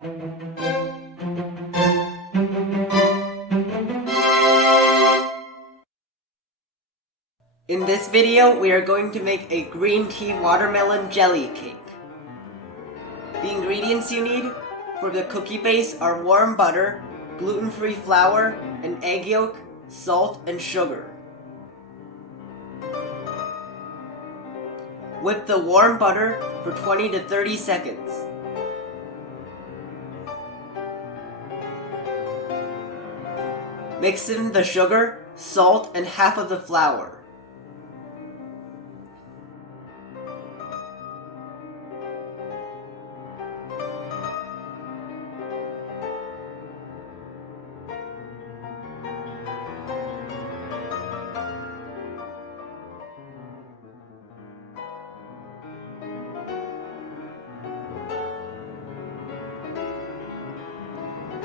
In this video, we are going to make a green tea watermelon jelly cake. The ingredients you need for the cookie base are warm butter, gluten-free flour, an egg yolk, salt, and sugar. Whip the warm butter for 20 to 30 seconds. Mix in the sugar, salt, and half of the flour.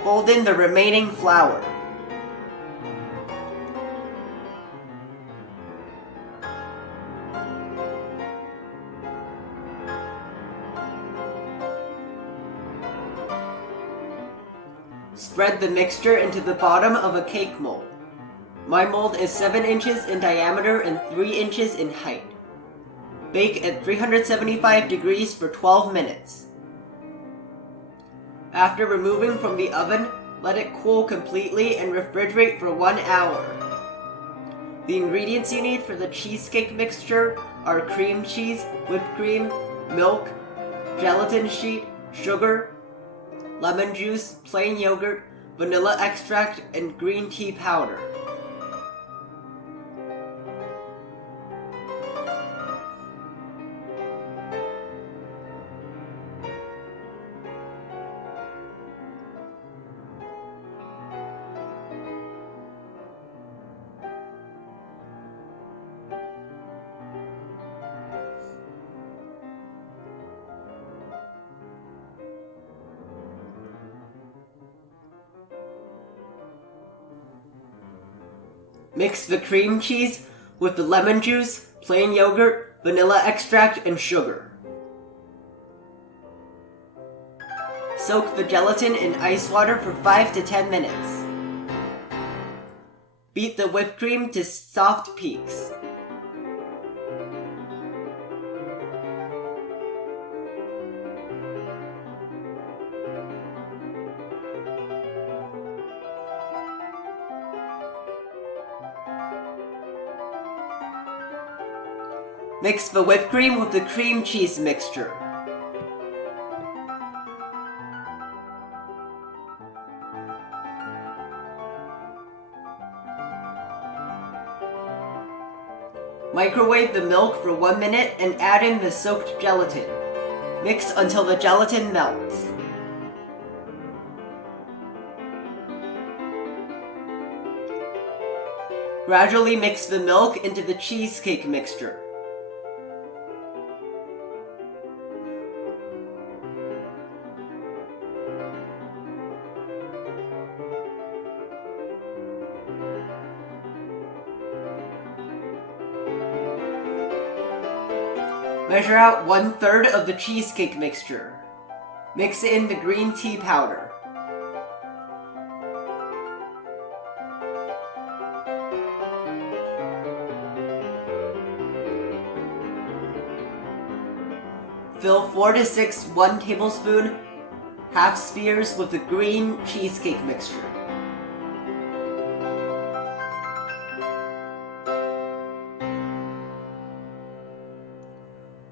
Fold in the remaining flour. Spread the mixture into the bottom of a cake mold. My mold is 7 inches in diameter and 3 inches in height. Bake at 375 degrees for 12 minutes. After removing from the oven, let it cool completely and refrigerate for 1 hour. The ingredients you need for the cheesecake mixture are cream cheese, whipped cream, milk, gelatin sheet, sugar, lemon juice, plain yogurt, vanilla extract, and green tea powder. Mix the cream cheese with the lemon juice, plain yogurt, vanilla extract, and sugar. Soak the gelatin in ice water for 5 to 10 minutes. Beat the whipped cream to soft peaks. Mix the whipped cream with the cream cheese mixture. Microwave the milk for 1 minute and add in the soaked gelatin. Mix until the gelatin melts. Gradually mix the milk into the cheesecake mixture. Measure out 1/3 of the cheesecake mixture. Mix in the green tea powder. Fill 4 to 6 1 tablespoon half spheres with the green cheesecake mixture.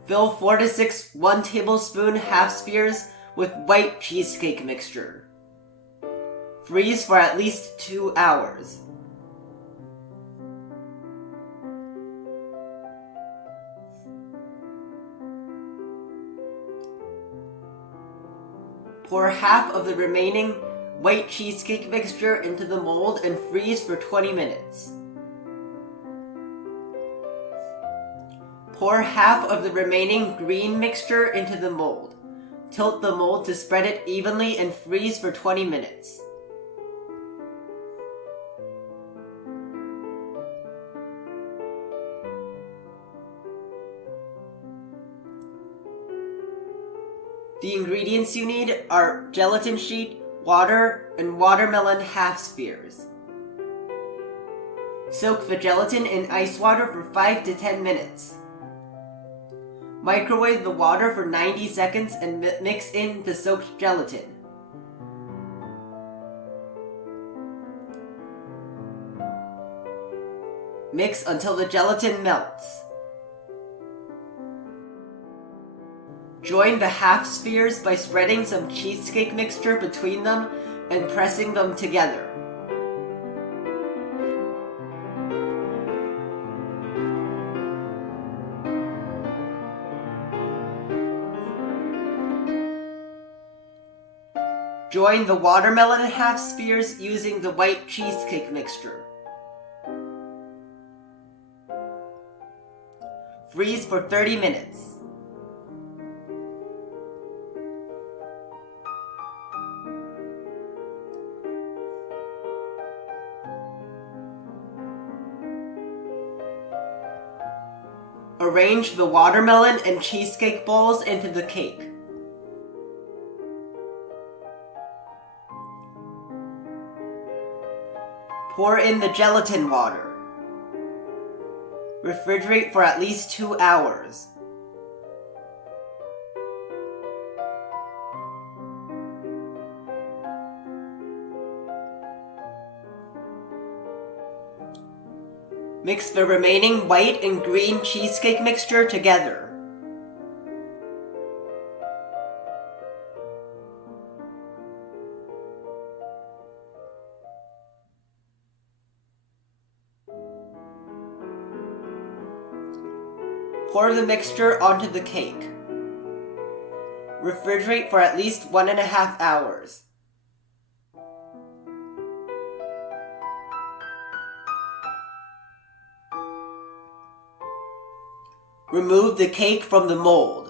Fill 4 to 6 1 tablespoon half spheres with white cheesecake mixture. Freeze for at least 2 hours. Pour half of the remaining white cheesecake mixture into the mold and freeze for 20 minutes. Pour half of the remaining green mixture into the mold. Tilt the mold to spread it evenly and freeze for 20 minutes. The ingredients you need are gelatin sheet, water, and watermelon half spheres. Soak the gelatin in ice water for 5 to 10 minutes. Microwave the water for 90 seconds and mix in the soaked gelatin. Mix until the gelatin melts. Join the half spheres by spreading some cheesecake mixture between them and pressing them together. Join the watermelon half spheres using the white cheesecake mixture. Freeze for 30 minutes. Arrange the watermelon and cheesecake balls into the cake. Pour in the gelatin water. Refrigerate for at least 2 hours. Mix the remaining white and green cheesecake mixture together. Pour the mixture onto the cake. Refrigerate for at least 1.5 hours. Remove the cake from the mold.